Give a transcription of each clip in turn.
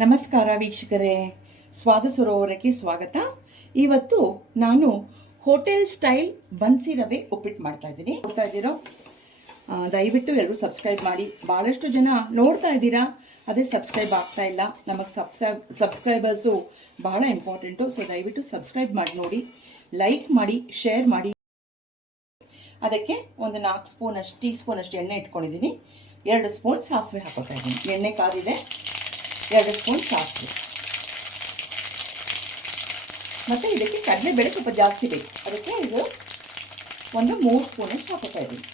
ನಮಸ್ಕಾರ ವೀಕ್ಷಕರೇ, ಸ್ವಾದ ಸರೋವರಕ್ಕೆ ಸ್ವಾಗತ. ಇವತ್ತು ನಾನು ಹೋಟೆಲ್ ಸ್ಟೈಲ್ ಬನ್ಸಿ ರವೆ ಉಪ್ಪಿಟ್ಟು ಮಾಡ್ತಾ ಇದ್ದೀನಿ. ನೋಡ್ತಾ ಇದ್ದೀರೋ, ದಯವಿಟ್ಟು ಎಲ್ಲರೂ ಸಬ್ಸ್ಕ್ರೈಬ್ ಮಾಡಿ. ಭಾಳಷ್ಟು ಜನ ನೋಡ್ತಾ ಇದ್ದೀರಾ, ಅದೇ ಸಬ್ಸ್ಕ್ರೈಬ್ ಆಗ್ತಾ ಇಲ್ಲ. ನಮಗೆ ಸಬ್ಸ್ಕ್ರೈಬರ್ಸು ಬಹಳ ಇಂಪಾರ್ಟೆಂಟು. ಸೊ ದಯವಿಟ್ಟು ಸಬ್ಸ್ಕ್ರೈಬ್ ಮಾಡಿ ನೋಡಿ, ಲೈಕ್ ಮಾಡಿ, ಶೇರ್ ಮಾಡಿ. ಅದಕ್ಕೆ ಒಂದು 4 ಟೀ ಸ್ಪೂನ್ ಅಷ್ಟು ಎಣ್ಣೆ ಇಟ್ಕೊಂಡಿದ್ದೀನಿ. 2 ಸ್ಪೂನ್ ಸಾಸಿವೆ ಹಾಕೋತಾ ಇದ್ದೀನಿ. ಎಣ್ಣೆ ಕಾದಿದೆ, 2 ಸ್ಪೂನ್ ಸಾಸಿವೆ. ಮತ್ತು ಇದಕ್ಕೆ ಕಡಲೆಬೇಳೆ ಸ್ವಲ್ಪ ಜಾಸ್ತಿ ಬೇಕು, ಅದಕ್ಕೆ ಇದು ಒಂದು 3 ಸ್ಪೂನಷ್ಟು ಹಾಕೋತಾ ಇದ್ದೀನಿ.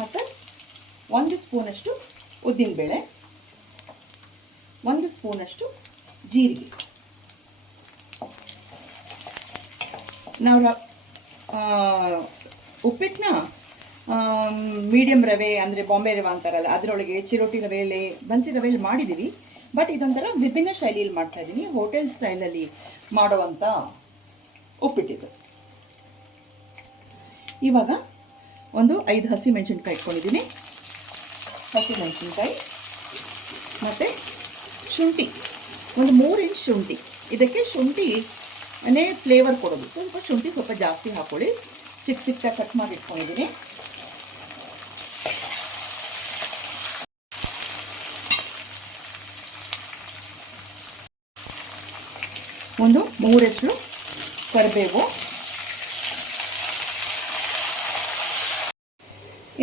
ಮತ್ತು 1 ಸ್ಪೂನಷ್ಟು ಉದ್ದಿನಬೇಳೆ, 1 ಸ್ಪೂನಷ್ಟು ಜೀರಿಗೆ. ನಾವು ಉಪ್ಪಿಟ್ಟನ್ನ ಮೀಡಿಯಮ್ ರವೆ ಅಂದರೆ ಬಾಂಬೆ ರವೆ ಅಂತಾರಲ್ಲ, ಅದರೊಳಗೆ ಚಿರೋಟಿ ರವೆಯಲ್ಲಿ ಬನ್ಸಿ ರವೆಯಲ್ಲಿ ಮಾಡಿದ್ದೀವಿ. ಬಟ್ ಇದೊಂಥರ ವಿಭಿನ್ನ ಶೈಲಿಯಲ್ಲಿ ಮಾಡ್ತಾಯಿದ್ದೀನಿ, ಹೋಟೆಲ್ ಸ್ಟೈಲಲ್ಲಿ ಮಾಡುವಂಥ ಉಪ್ಪಿಟ್ಟಿದ್ದು. ಇವಾಗ ಒಂದು 5 ಹಸಿಮೆಣಸಿನ್ಕಾಯಿ ಇಟ್ಕೊಂಡಿದ್ದೀನಿ. ಹಸಿಮೆಣಸಿನ್ಕಾಯಿ ಮತ್ತು ಶುಂಠಿ, ಒಂದು 3 ಇಂಚ್ ಶುಂಠಿ. ಇದಕ್ಕೆ ಶುಂಠಿನೇ ಫ್ಲೇವರ್ ಕೊಡೋದು. ಶುಂಠಿ ಸ್ವಲ್ಪ ಜಾಸ್ತಿ ಹಾಕೊಳ್ಳಿ. ಚಿಕ್ಕದಾಗಿ ಕಟ್ ಮಾಡಿ ಇಟ್ಕೊಂಡಿದ್ದೀನಿ. ಒಂದು 3 ಎಸಳು ಕರಿಬೇವು.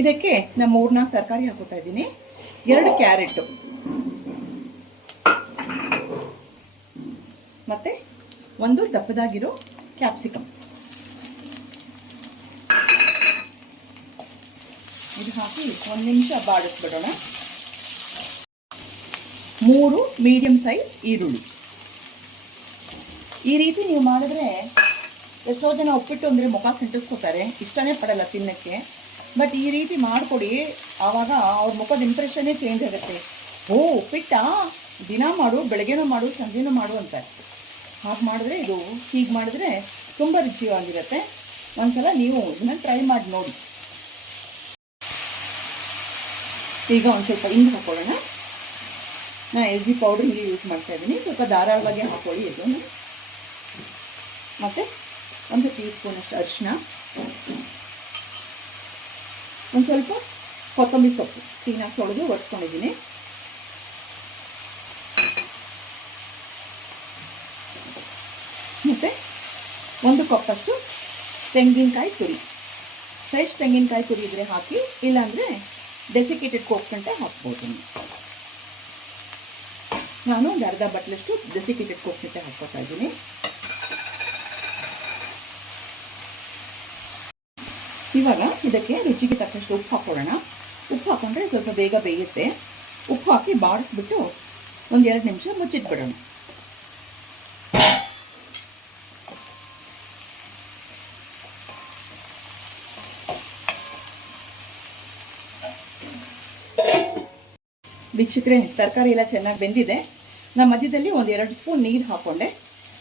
ಇದಕ್ಕೆ ನಾನು 3-4 ತರಕಾರಿ ಹಾಕೋತಾ ಇದ್ದೀನಿ. 2 ಕ್ಯಾರೆಟು ಮತ್ತು ಒಂದು ದಪ್ಪದಾಗಿರೋ ಕ್ಯಾಪ್ಸಿಕಮ್. ಇದು ಹಾಕಿ 1 ನಿಮಿಷ ಬಾಡಿಸ್ಬಿಡೋಣ. 3 ಮೀಡಿಯಮ್ ಸೈಜ್ ಈರುಳ್ಳಿ. ಈ ರೀತಿ ನೀವು ಮಾಡಿದ್ರೆ ಎಷ್ಟೋ ಜನ ಉಪ್ಪಿಟ್ಟು ಅಂದರೆ ಮುಖ ಸಿಂಟಿಸ್ಕೋತಾರೆ, ಇಷ್ಟನೇ ಪಡಲ್ಲ ತಿನ್ನೋಕ್ಕೆ. ಬಟ್ ಈ ರೀತಿ ಮಾಡಿಕೊಡಿ, ಆವಾಗ ಅವ್ರ ಮುಖದ ಇಂಪ್ರೆಷನ್ನೇ ಚೇಂಜ್ ಆಗುತ್ತೆ. ಓ, ಉಪ್ಪಿಟ್ಟ ದಿನ ಮಾಡು, ಬೆಳಗ್ಗೆನೂ ಮಾಡು, ಸಂಜೆನೂ ಮಾಡು ಅಂತಾರೆ. ಹಾಗೆ ಮಾಡಿದ್ರೆ ಹೀಗೆ ಮಾಡಿದ್ರೆ ತುಂಬ ರುಚಿಯಾಗಿರುತ್ತೆ. ಒಂದ್ಸಲ ನೀವು ಇದನ್ನ ಟ್ರೈ ಮಾಡಿ ನೋಡಿ. ಈಗ ಒಂದು ಸ್ವಲ್ಪ ಹಿಂಗೆ ಹಾಕೊಳ್ಳೋಣ. ನಾನು LG ಪೌಡ್ರ್ ಹಿಂಗೆ ಯೂಸ್ ಮಾಡ್ತಾ ಇದ್ದೀನಿ. ಸ್ವಲ್ಪ ಧಾರಾಳವಾಗಿ ಹಾಕೊಳ್ಳಿ ಇದನ್ನು. ಮತ್ತು 1 ಟೀ ಸ್ಪೂನಷ್ಟು ಅರಿಶಿನ, ಒಂದು ಸ್ವಲ್ಪ ಕೊತ್ತಂಬರಿ ಸೊಪ್ಪು ಕ್ಲೀನಾಗಿ ತೊಳೆದು ಒರೆಸ್ಕೊಂಡಿದ್ದೀನಿ. ಮತ್ತು 1 ಕಪ್ಪಷ್ಟು ತೆಂಗಿನಕಾಯಿ ತುರಿ. ಫ್ರೆಶ್ ತೆಂಗಿನಕಾಯಿ ತುರಿ ಇದ್ದರೆ ಹಾಕಿ, ಇಲ್ಲಾಂದರೆ ಡೆಸಿಕೇಟೆಡ್ ಕೋಕೋನಟ್ ಹಾಕ್ಬೋದು. ನಾನು ಒಂದು ಅರ್ಧ ಬಟ್ಲಷ್ಟು ಡೆಸಿಕೇಟೆಡ್ ಕೋಕೋನಟ್ ಹಾಕ್ಕೊತಾ ಇದ್ದೀನಿ. ಇವಾಗ ಇದಕ್ಕೆ ರುಚಿಗೆ ತಕ್ಕಷ್ಟು ಉಪ್ಪು ಹಾಕೊಳ್ಳೋಣ. ಉಪ್ಪು ಹಾಕೊಂಡ್ರೆ ಸ್ವಲ್ಪ ಬೇಗ ಬೇಯುತ್ತೆ. ಉಪ್ಪು ಹಾಕಿ ಬಾಡಿಸ್ಬಿಟ್ಟು ಒಂದು 2 ನಿಮಿಷ ಮುಚ್ಚಿಟ್ಬಿಡೋಣ. ವೀಕ್ಷಕರೇ, ತರಕಾರಿ ಎಲ್ಲ ಚೆನ್ನಾಗಿ ಬೆಂದಿದೆ. ನಾನು ಮಧ್ಯದಲ್ಲಿ ಒಂದು 2 ಸ್ಪೂನ್ ನೀರು ಹಾಕ್ಕೊಂಡೆ.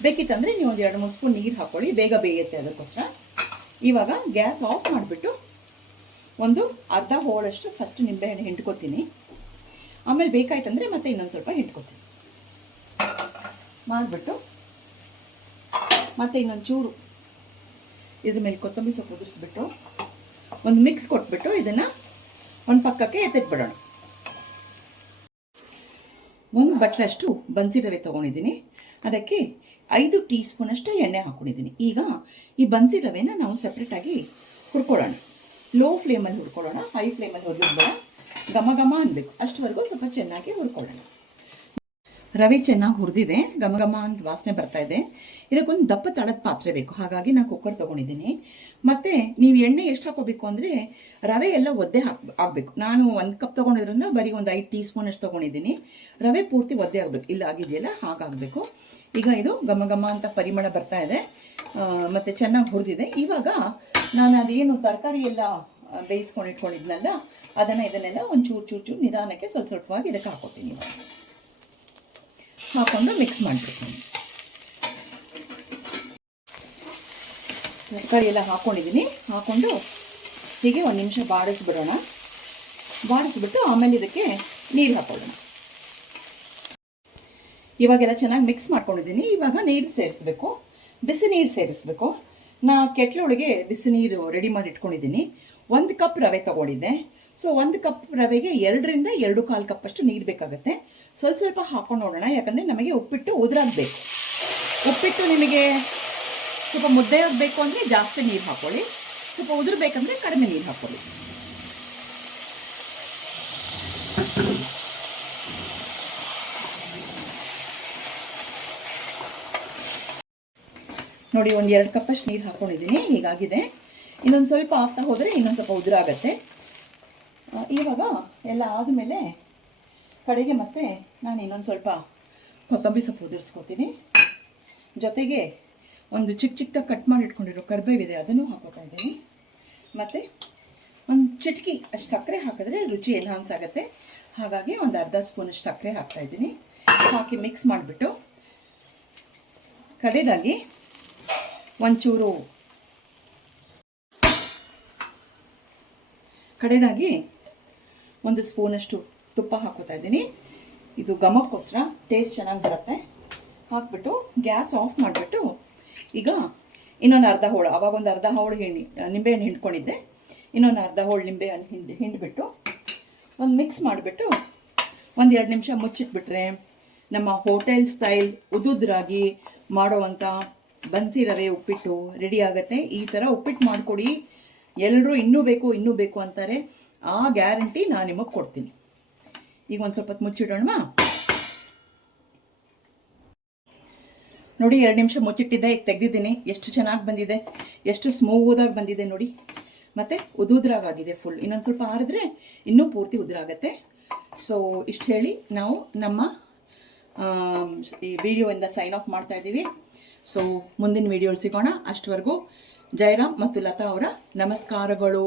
ಬೇಕಿತ್ತಂದರೆ ನೀವು ಒಂದು 2-3 ಸ್ಪೂನ್ ನೀರು ಹಾಕ್ಕೊಳ್ಳಿ, ಬೇಗ ಬೇಯುತ್ತೆ ಅದಕ್ಕೋಸ್ಕರ. ಇವಾಗ ಗ್ಯಾಸ್ ಆಫ್ ಮಾಡಿಬಿಟ್ಟು ಒಂದು ಅರ್ಧ ಹೋಳಷ್ಟು ಫಸ್ಟ್ ನಿಂಬೆಹಣ್ಣು ಹಿಂಡ್ಕೊತೀನಿ. ಆಮೇಲೆ ಬೇಕಾಯ್ತಂದರೆ ಮತ್ತೆ ಇನ್ನೊಂದು ಸ್ವಲ್ಪ ಹಿಂಡ್ಕೊತೀನಿ. ಮಾಡಿಬಿಟ್ಟು ಮತ್ತೆ ಇನ್ನೊಂದು ಚೂರು ಇದ್ರ ಮೇಲೆ ಕೊತ್ತಂಬರಿ ಸೊಪ್ಪು ಉದುರಿಸ್ಬಿಟ್ಟು ಒಂದು ಮಿಕ್ಸ್ ಕೊಟ್ಬಿಟ್ಟು ಇದನ್ನು ಒಂದು ಪಕ್ಕಕ್ಕೆ ಎತ್ತಿಟ್ಬಿಡೋಣ. 1 ಬಟ್ಲಷ್ಟು ಬನ್ಸಿ ರವೆ ತೊಗೊಂಡಿದ್ದೀನಿ. ಅದಕ್ಕೆ 5 ಟೀ ಸ್ಪೂನಷ್ಟು ಎಣ್ಣೆ ಹಾಕ್ಕೊಂಡಿದ್ದೀನಿ. ಈಗ ಈ ಬನ್ಸಿ ರವೆನ ನಾವು ಸಪ್ರೇಟಾಗಿ ಹುರ್ಕೊಳ್ಳೋಣ. ಲೋ ಫ್ಲೇಮಲ್ಲಿ ಹುರ್ಕೊಳ್ಳೋಣ, ಹೈ ಫ್ಲೇಮಲ್ಲಿ ಹುರಿದ್ಬೇಡ. ಘಮ ಘಮ ಅನ್ನಬೇಕು, ಅಷ್ಟವರೆಗೂ ಸ್ವಲ್ಪ ಚೆನ್ನಾಗಿ ಹುರ್ಕೊಳ್ಳೋಣ. ರವೆ ಚೆನ್ನಾಗಿ ಹುರಿದಿದೆ, ಘಮ ಘಮ ಅಂತ ವಾಸನೆ ಬರ್ತಾ ಇದೆ. ಇದಕ್ಕೊಂದು ದಪ್ಪ ತಳದ ಪಾತ್ರೆ ಬೇಕು, ಹಾಗಾಗಿ ನಾನು ಕುಕ್ಕರ್ ತೊಗೊಂಡಿದ್ದೀನಿ. ಮತ್ತು ನೀವು ಎಣ್ಣೆ ಎಷ್ಟು ಹಾಕೋಬೇಕು ಅಂದರೆ ರವೆ ಎಲ್ಲ ಒದ್ದೆ ಆಗಬೇಕು. ನಾನು 1 ಕಪ್ ತೊಗೊಂಡಿದ್ರಿಂದ ಬರೀ ಒಂದು 5 ಟೀ ಸ್ಪೂನ್ ಅಷ್ಟು ತೊಗೊಂಡಿದ್ದೀನಿ. ರವೆ ಪೂರ್ತಿ ಒದ್ದೆ ಆಗಬೇಕು, ಇಲ್ಲ ಆಗಿದೆಯಲ್ಲ ಹಾಗಾಗಬೇಕು. ಈಗ ಇದು ಘಮ ಘಮ ಅಂತ ಪರಿಮಳ ಬರ್ತಾ ಇದೆ ಮತ್ತು ಚೆನ್ನಾಗಿ ಹುರಿದಿದೆ. ಇವಾಗ ನಾನು ಅದೇನು ತರಕಾರಿ ಎಲ್ಲ ಬೇಯಿಸ್ಕೊಂಡು ಇಟ್ಕೊಂಡಿದ್ನಲ್ಲ, ಇದನ್ನೆಲ್ಲ ಒಂದು ಚೂರು ನಿಧಾನಕ್ಕೆ ಸ್ವಲ್ಪವಾಗಿ ಇದಕ್ಕೆ ಹಾಕೋತೀನಿ. ಹಾಕೊಂಡು ಮಿಕ್ಸ್ ಮಾಡಿಬಿಡ್ತೀನಿ. ತರಕಾರಿ ಎಲ್ಲ ಹಾಕ್ಕೊಂಡಿದ್ದೀನಿ. ಹಾಕ್ಕೊಂಡು ಹೀಗೆ ಒಂದು ನಿಮಿಷ ಬಾಡಿಸ್ಬಿಡೋಣ. ಬಾಡಿಸ್ಬಿಟ್ಟು ಆಮೇಲೆ ಇದಕ್ಕೆ ನೀರು ಹಾಕೊಳ್ಳೋಣ. ಇವಾಗೆಲ್ಲ ಚೆನ್ನಾಗಿ ಮಿಕ್ಸ್ ಮಾಡ್ಕೊಂಡಿದ್ದೀನಿ. ಇವಾಗ ನೀರು ಸೇರಿಸ್ಬೇಕು, ಬಿಸಿ ನೀರು ಸೇರಿಸ್ಬೇಕು. ನಾ ಕೆಟ್ಲೊಳಗೆ ಬಿಸಿ ನೀರು ರೆಡಿ ಮಾಡಿ ಇಟ್ಕೊಂಡಿದ್ದೀನಿ. 1 ಕಪ್ ರವೆ ತೊಗೊಂಡಿದ್ದೆ. ಸೊ 1 ಕಪ್ ರವೆಗೆ 2ರಿಂದ 2.25 ಕಪ್ಪಷ್ಟು ನೀರು ಬೇಕಾಗುತ್ತೆ. ಸ್ವಲ್ಪ ಹಾಕೊಂಡು ನೋಡೋಣ, ಯಾಕಂದರೆ ನಮಗೆ ಉಪ್ಪಿಟ್ಟು ಉದುರಾಗಬೇಕು. ಉಪ್ಪಿಟ್ಟು ನಿಮಗೆ ಸ್ವಲ್ಪ ಮುದ್ದೆ ಆಗಬೇಕು ಅಂದರೆ ಜಾಸ್ತಿ ನೀರು ಹಾಕ್ಕೊಳ್ಳಿ, ಸ್ವಲ್ಪ ಉದುರಬೇಕಂದ್ರೆ ಕಡಿಮೆ ನೀರು ಹಾಕ್ಕೊಳ್ಳಿ. ನೋಡಿ, 1-2 ಕಪ್ಪಷ್ಟು ನೀರು ಹಾಕ್ಕೊಂಡಿದ್ದೀನಿ. ಹೀಗಾಗಿದೆ. ಇನ್ನೊಂದು ಸ್ವಲ್ಪ ಆಗ್ತಾ ಹೋದರೆ ಇನ್ನೊಂದು ಸ್ವಲ್ಪ ಉದುರಾಗತ್ತೆ. ಇವಾಗ ಎಲ್ಲ ಆದಮೇಲೆ ಕಡೆಗೆ ಮತ್ತೆ ನಾನು ಇನ್ನೊಂದು ಸ್ವಲ್ಪ ಕೊತ್ತಂಬರಿ ಸೊಪ್ಪು ಉದುರಿಸ್ಕೊತೀನಿ. ಜೊತೆಗೆ ಒಂದು ಚಿಕ್ಕದಾಗಿ ಕಟ್ ಮಾಡಿ ಇಟ್ಕೊಂಡಿರೋ ಕರಿಬೇವಿದೆ, ಅದನ್ನು ಹಾಕೋತಾ ಇದ್ದೀನಿ. ಮತ್ತು ಒಂದು ಚಿಟಕಿ ಅಷ್ಟು ಸಕ್ಕರೆ ಹಾಕಿದ್ರೆ ರುಚಿ ಎನ್ಹಾನ್ಸ್ ಆಗುತ್ತೆ. ಹಾಗಾಗಿ ಒಂದು ಅರ್ಧ ಸ್ಪೂನಷ್ಟು ಸಕ್ಕರೆ ಹಾಕ್ತಾಯಿದ್ದೀನಿ. ಹಾಕಿ ಮಿಕ್ಸ್ ಮಾಡಿಬಿಟ್ಟು ಕಡೆದಾಗಿ ಒಂದು ಸ್ಪೂನಷ್ಟು ತುಪ್ಪ ಹಾಕೋತಾ ಇದ್ದೀನಿ. ಇದು ಘಮಕ್ಕೋಸ್ಕರ, ಟೇಸ್ಟ್ ಚೆನ್ನಾಗಿ ಬರುತ್ತೆ. ಹಾಕ್ಬಿಟ್ಟು ಗ್ಯಾಸ್ ಆಫ್ ಮಾಡಿಬಿಟ್ಟು ಈಗ ಇನ್ನೊಂದು ಅರ್ಧ ಹೋಳು, ಅವಾಗ ಒಂದು ಅರ್ಧ ಹೋಳು ನಿಂಬೆಹಣ್ಣು ಹಿಂಡ್ಕೊಂಡಿದ್ದೆ. ಇನ್ನೊಂದು ಅರ್ಧ ಹೋಳು ನಿಂಬೆಹಣ್ಣು ಹಿಂಡ್ಬಿಟ್ಟು ಒಂದು ಮಿಕ್ಸ್ ಮಾಡಿಬಿಟ್ಟು 1-2 ನಿಮಿಷ ಮುಚ್ಚಿಟ್ಬಿಟ್ರೆ ನಮ್ಮ ಹೋಟೆಲ್ ಸ್ಟೈಲ್ ಉದುದ್ರಾಗಿ ಮಾಡೋವಂಥ ಬನ್ಸಿ ರವೆ ಉಪ್ಪಿಟ್ಟು ರೆಡಿ ಆಗುತ್ತೆ. ಈ ಥರ ಉಪ್ಪಿಟ್ಟು ಮಾಡಿಕೊಡಿ, ಎಲ್ಲರೂ ಇನ್ನೂ ಬೇಕು ಅಂತಾರೆ. ಆ ಗ್ಯಾರಂಟಿ ನಾನು ನಿಮಗೆ ಕೊಡ್ತೀನಿ. ಈಗ ಒಂದು ಸ್ವಲ್ಪ ಹೊತ್ತು ಮುಚ್ಚಿಡೋಣ. ನೋಡಿ, 2 ನಿಮಿಷ ಮುಚ್ಚಿಟ್ಟಿದ್ದೆ, ಈಗ ತೆಗೆದಿದ್ದೀನಿ. ಎಷ್ಟು ಚೆನ್ನಾಗಿ ಬಂದಿದೆ, ಎಷ್ಟು ಸ್ಮೂದಾಗಿ ಬಂದಿದೆ ನೋಡಿ. ಮತ್ತು ಉದುದ್ರಾಗಿದೆ ಫುಲ್. ಇನ್ನೊಂದು ಸ್ವಲ್ಪ ಆರಿದ್ರೆ ಇನ್ನೂ ಪೂರ್ತಿ ಉದುರಾಗತ್ತೆ. ಸೊ ಇಷ್ಟು ಹೇಳಿ ನಾವು ನಮ್ಮ ಈ ವಿಡಿಯೋಯಿಂದ ಸೈನ್ ಆಫ್ ಮಾಡ್ತಾ ಇದ್ದೀವಿ. ಸೊ ಮುಂದಿನ ವಿಡಿಯೋಲಿ ಸಿಗೋಣ. ಅಷ್ಟವರೆಗೂ ಜಯರಾಮ್ ಮತ್ತು ಲತಾ ಅವರ ನಮಸ್ಕಾರಗಳು.